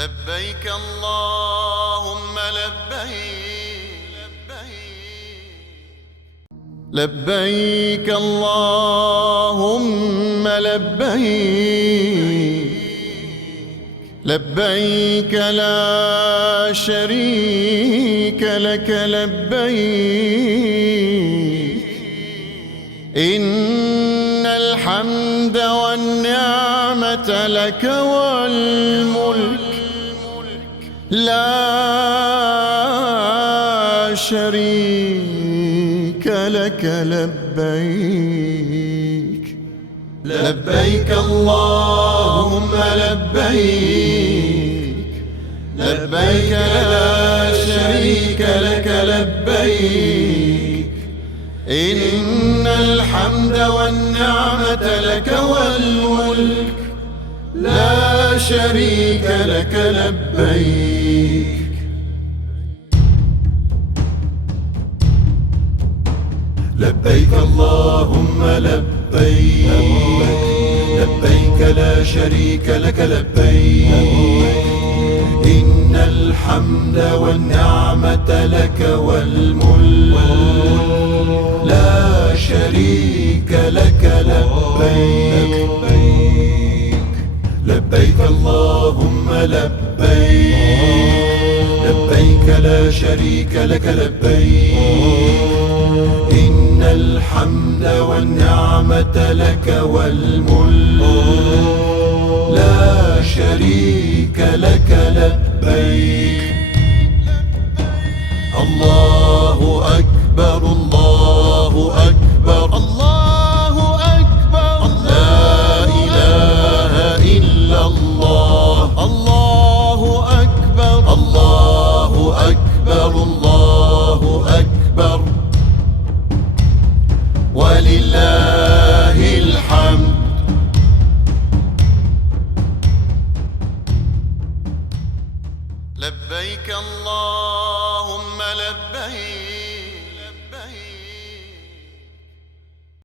لبيك اللهم لبيك لبيك اللهم لبيك لبيك لا شريك لك لبيك إن الحمد والنعمة لك والملك لا شريك لك لبيك لبيك اللهم لبيك لبيك لا شريك لك لبيك إن الحمد والنعمة لك والملك لا شريك لك لبيك لبيك اللهم لبيك لبيك لا شريك لك لبيك إن الحمد والنعمة لك والملك لا شريك لك لبيك لبيك اللهم لبيك لبيك لا شريك لك لبيك إن الحمد والنعمة لك والملك لا شريك لك لبيك الله أكبر الله أكبر الله أكبر لا إله إلا الله الله أكبر الله أكبر الله أكبر ولله الحمد لبيك اللهم لبيك